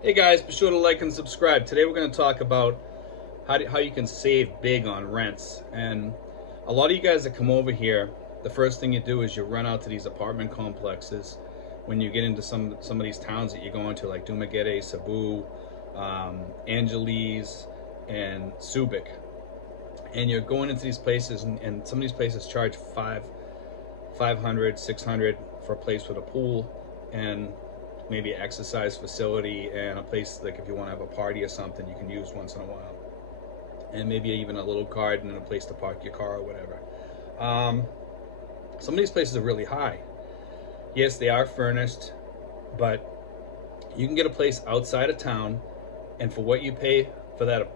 Hey guys, be sure to like and subscribe. Today we're going to talk about how you can save big on rents. And a lot of you guys that come over here, the first thing you do is you run out to these apartment complexes when you get into some of these towns that you're going to, like Dumaguete, Cebu, Angeles, and Subic. And you're going into these places, and some of these places charge 500, 600 for a place with a pool and maybe an exercise facility and a place like if you want to have a party or something you can use once in a while, and maybe even a little garden and a place to park your car or whatever. Some of these places are really high. Yes, they are furnished, but you can get a place outside of town, and for what you pay for that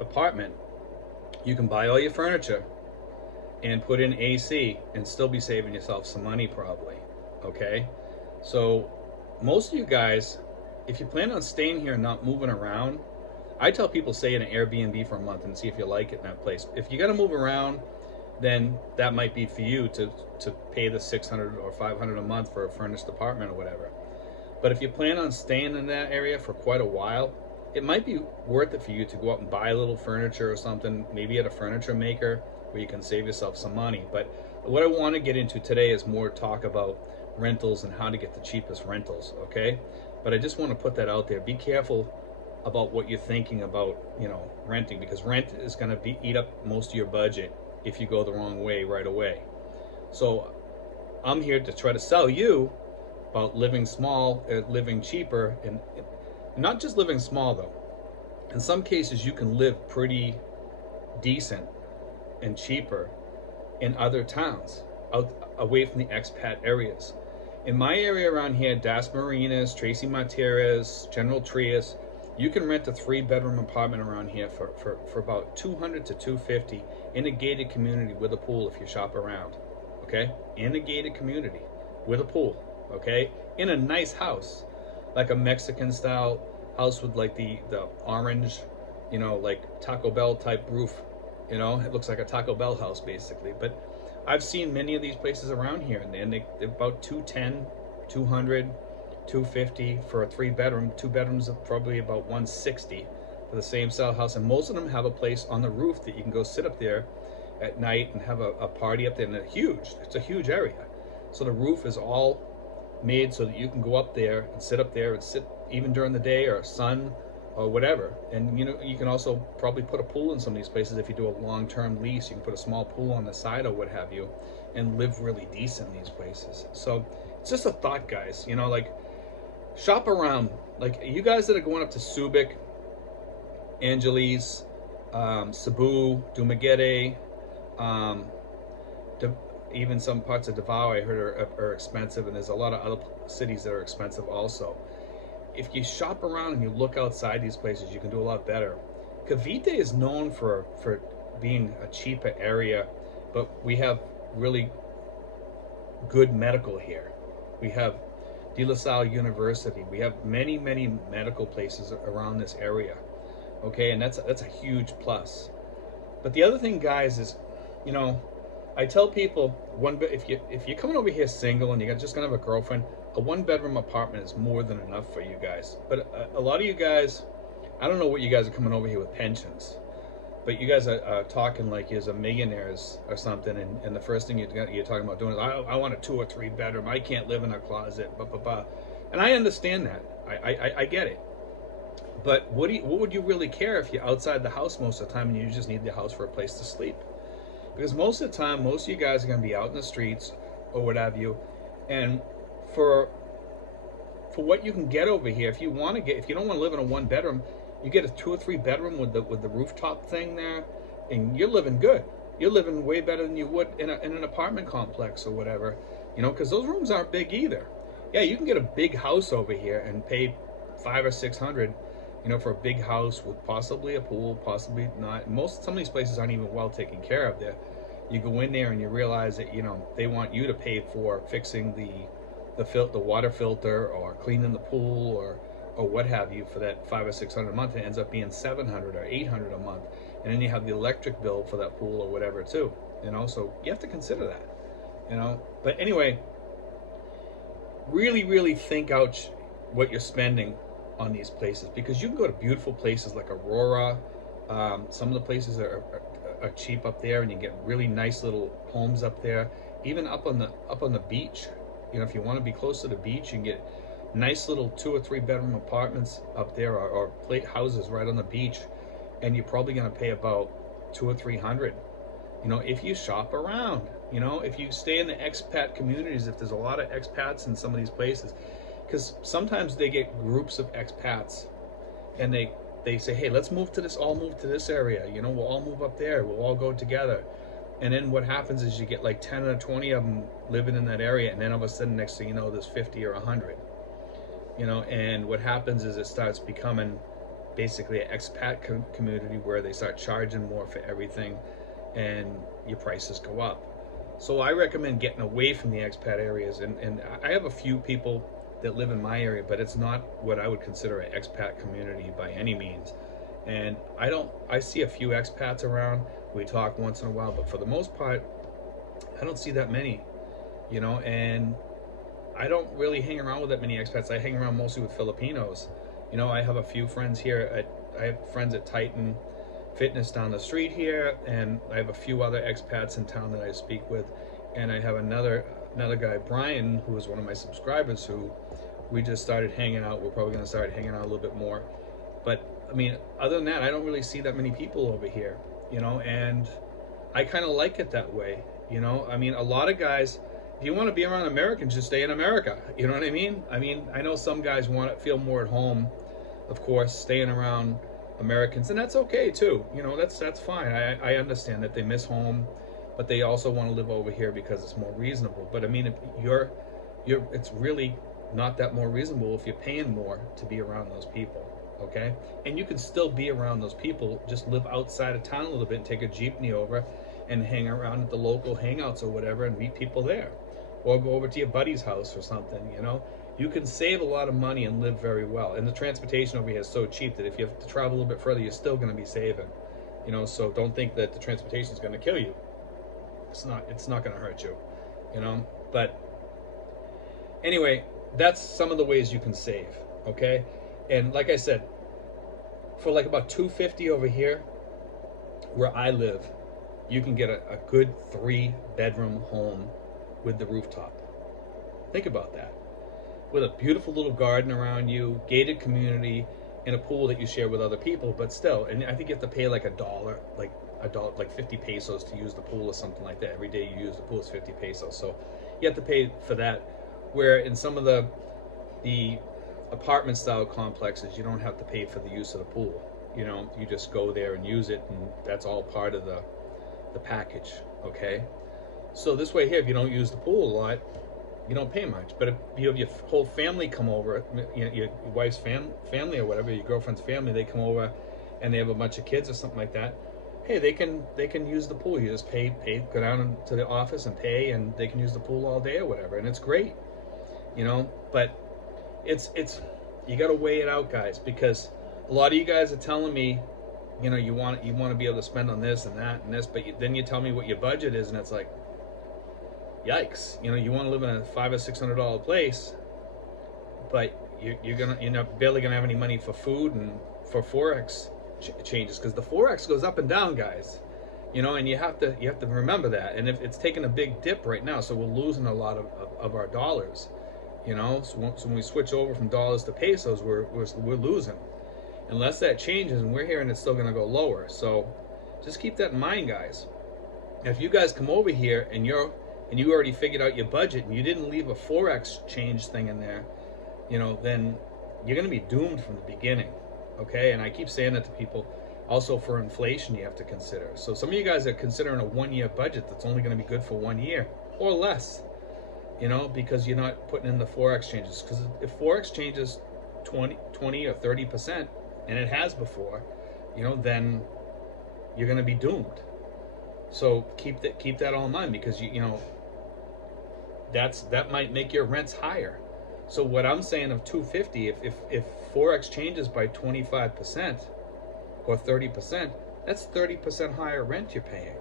apartment, you can buy all your furniture and put in AC and still be saving yourself some money probably. Okay, so most of you guys, if you plan on staying here and not moving around, I tell people stay in an Airbnb for a month and see if you like it in that place. If you got to move around, then that might be for you to pay the 600 or 500 a month for a furnished apartment or whatever. But if you plan on staying in that area for quite a while, it might be worth it for you to go out and buy a little furniture or something, maybe at a furniture maker where you can save yourself some money. But what I want to get into today is more talk about rentals and how to get the cheapest rentals, okay? But I just want to put that out there. Be careful about what you're thinking about, renting, because rent is going to eat up most of your budget if you go the wrong way right away. So I'm here to try to sell you about living small, living cheaper, and not just living small though. In some cases you can live pretty decent and cheaper in other towns out away from the expat areas. In my area around here, Das Marinas, Tracy Martinez, General Trias, you can rent a 3-bedroom apartment around here for about 200 to 250 in a gated community with a pool if you shop around. Okay? In a gated community with a pool. Okay? In a nice house, like a Mexican style house with like the orange, like Taco Bell type roof. It looks like a Taco Bell house basically. But I've seen many of these places around here, and they're about 210, 200, 250 for a 3-bedroom. 2 bedrooms of probably about 160 for the same style house, and most of them have a place on the roof that you can go sit up there at night and have a party up there. And it's a huge area, so the roof is all made so that you can go up there and sit even during the day or sun or whatever. And you can also probably put a pool in some of these places. If you do a long-term lease, you can put a small pool on the side or what have you and live really decent in these places. So it's just a thought, guys. Like, shop around. Like, you guys that are going up to Subic, Angeles, Cebu, Dumaguete, even some parts of Davao I heard are expensive, and there's a lot of other cities that are expensive also. If you shop around and you look outside these places, you can do a lot better. Cavite is known for being a cheaper area, but we have really good medical here. We have De La Salle University. We have many medical places around this area. Okay, and that's a huge plus. But the other thing, guys, is I tell people if you're coming over here single and you're just gonna have a girlfriend, a 1-bedroom apartment is more than enough for you guys. But a lot of you guys, I don't know what you guys are coming over here with pensions, but you guys are talking like you're millionaires or something, and the first thing you're talking about doing is I want a 2 or 3 bedroom. I can't live in a closet. Blah, blah, blah. And I understand that. I get it. But what would you really care if you're outside the house most of the time and you just need the house for a place to sleep? Because most of the time, most of you guys are going to be out in the streets or what have you, and for what you can get over here, if you don't want to live in a 1-bedroom, you get a 2 or 3 bedroom with the rooftop thing there, and you're living good. You're living way better than you would in an apartment complex or whatever, because those rooms aren't big either. Yeah, you can get a big house over here and pay 500 or 600, for a big house with possibly a pool, possibly not. Some of these places aren't even well taken care of. There, you go in there and you realize that they want you to pay for fixing the water filter or cleaning the pool or what have you for that 500 or 600 a month. It ends up being 700 or 800 a month, and then you have the electric bill for that pool or whatever too. So you have to consider that. But anyway, really think out what you're spending on these places, because you can go to beautiful places like Aurora. Some of the places are cheap up there, and you get really nice little homes up there. Even up on the beach, you know, if you want to be close to the beach, you can get nice little 2 or 3 bedroom apartments up there, or plate houses right on the beach, and you're probably going to pay about 200 or 300. You know, if you shop around, you know, if you stay in the expat communities, if there's a lot of expats in some of these places, because sometimes they get groups of expats, and they say, hey, let's all move to this area, you know, we'll all move up there, we'll all go together. And then what happens is you get like 10 or 20 of them living in that area, and then all of a sudden, next thing you know, there's 50 or 100, you know. And what happens is it starts becoming basically an expat community where they start charging more for everything, and your prices go up. So I recommend getting away from the expat areas, and I have a few people that live in my area, but it's not what I would consider an expat community by any means. And I see a few expats around, we talk once in a while, but for the most part, I don't see that many, you know. And I don't really hang around with that many expats. I hang around mostly with Filipinos. You know, I have a few friends here I have friends at Titan Fitness down the street here, and I have a few other expats in town that I speak with. And I have another guy, Brian, who is one of my subscribers, who we just started hanging out. We're probably going to start hanging out a little bit more. But I mean, other than that, I don't really see that many people over here, you know, and I kind of like it that way, you know. I mean, a lot of guys, if you want to be around Americans, just stay in America, you know what I mean? I know some guys want to feel more at home, of course, staying around Americans, and that's okay too, you know. That's fine. I understand that they miss home, but they also want to live over here because it's more reasonable. But I mean, if it's really not that more reasonable if you're paying more to be around those people, okay? And you can still be around those people, just live outside of town a little bit and take a jeepney over and hang around at the local hangouts or whatever and meet people there, or go over to your buddy's house or something, you know. You can save a lot of money and live very well. And the transportation over here is so cheap that if you have to travel a little bit further, you're still going to be saving, you know. So don't think that the transportation is going to kill you. It's not going to hurt you, you know. But anyway, that's some of the ways you can save, okay? And like I said, for like about $250 over here where I live, you can get a good 3-bedroom home with the rooftop. Think about that. With a beautiful little garden around you, gated community, and a pool that you share with other people. But still, and I think you have to pay like like 50 pesos to use the pool or something like that. Every day you use the pool is 50 pesos. So you have to pay for that. Where in some of the apartment style complexes, you don't have to pay for the use of the pool. You know, you just go there and use it, and that's all part of the package, okay? So this way here, if you don't use the pool a lot, you don't pay much. But if you have your whole family come over, you know, your wife's family or whatever, your girlfriend's family, they come over and they have a bunch of kids or something like that, hey, they can use the pool. You just pay, go down to the office and pay, and they can use the pool all day or whatever, and it's great, you know. But it's you got to weigh it out, guys, because a lot of you guys are telling me, you know, you want to be able to spend on this and that and this, but then you tell me what your budget is, and it's like, yikes, you know, you want to live in a $500 or $600 place, but you're not barely gonna have any money for food and for forex changes, because the forex goes up and down, guys, you know, and you have to remember that. And if it's taking a big dip right now, so we're losing a lot of our dollars, you know. So when we switch over from dollars to pesos, we're losing, unless that changes, and we're hearing it's still going to go lower. So just keep that in mind, guys. If you guys come over here and you already figured out your budget and you didn't leave a forex change thing in there, you know, then you're going to be doomed from the beginning, okay? And I keep saying that to people. Also, for inflation, you have to consider. So some of you guys are considering a 1-year budget that's only going to be good for 1 year or less, you know, because you're not putting in the forex changes. Because if forex changes 20 or 30%, and it has before, you know, then you're going to be doomed. So keep that all in mind, because you know that might make your rents higher. So what I'm saying of 250, if forex changes by 25% or 30%, that's 30% higher rent you're paying.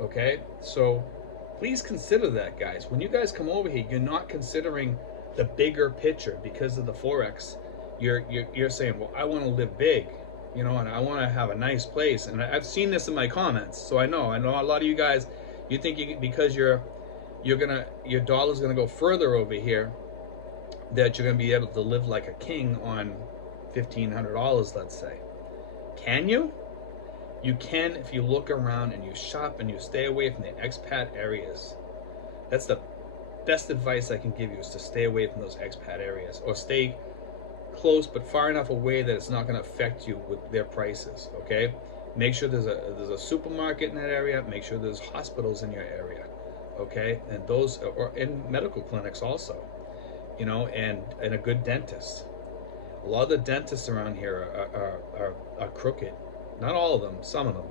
Okay, so please consider that, guys. When you guys come over here, you're not considering the bigger picture because of the forex. you're saying, well, I want to live big, you know, and I want to have a nice place. And I've seen this in my comments, so I know a lot of you guys, you think because your dollar's gonna go further over here, that you're gonna be able to live like a king on $1,500, let's say. Can you? You can if you look around and you shop and you stay away from the expat areas. That's the best advice I can give you, is to stay away from those expat areas, or stay close but far enough away that it's not going to affect you with their prices. Okay, make sure there's a supermarket in that area. Make sure there's hospitals in your area. Okay, and those, or in medical clinics also, you know, and a good dentist. A lot of the dentists around here are crooked. Not all of them, some of them.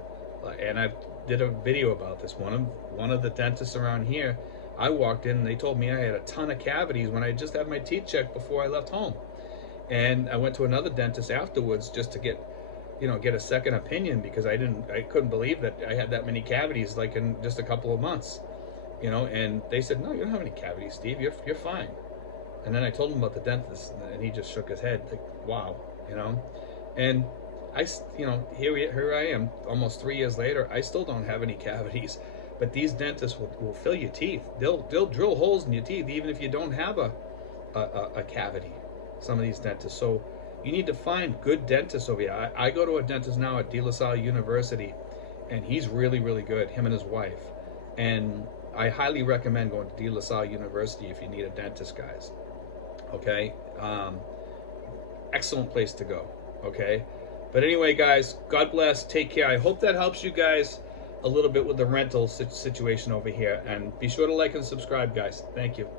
And I did a video about this. One of the dentists around here, I walked in and they told me I had a ton of cavities when I just had my teeth checked before I left home. And I went to another dentist afterwards just to get a second opinion, because I couldn't believe that I had that many cavities, like in just a couple of months. You know, and they said, no, you don't have any cavities, Steve. You're fine. And then I told him about the dentist, and he just shook his head, like, wow, you know. And here I am, almost 3 years later. I still don't have any cavities, but these dentists will fill your teeth. They'll drill holes in your teeth even if you don't have a cavity. Some of these dentists. So you need to find good dentists over here. I go to a dentist now at De La Salle University, and he's really, really good. Him and his wife, and I highly recommend going to De La Salle University if you need a dentist, guys. Okay, excellent place to go. Okay. But anyway, guys, God bless. Take care. I hope that helps you guys a little bit with the rental situation over here. And be sure to like and subscribe, guys. Thank you.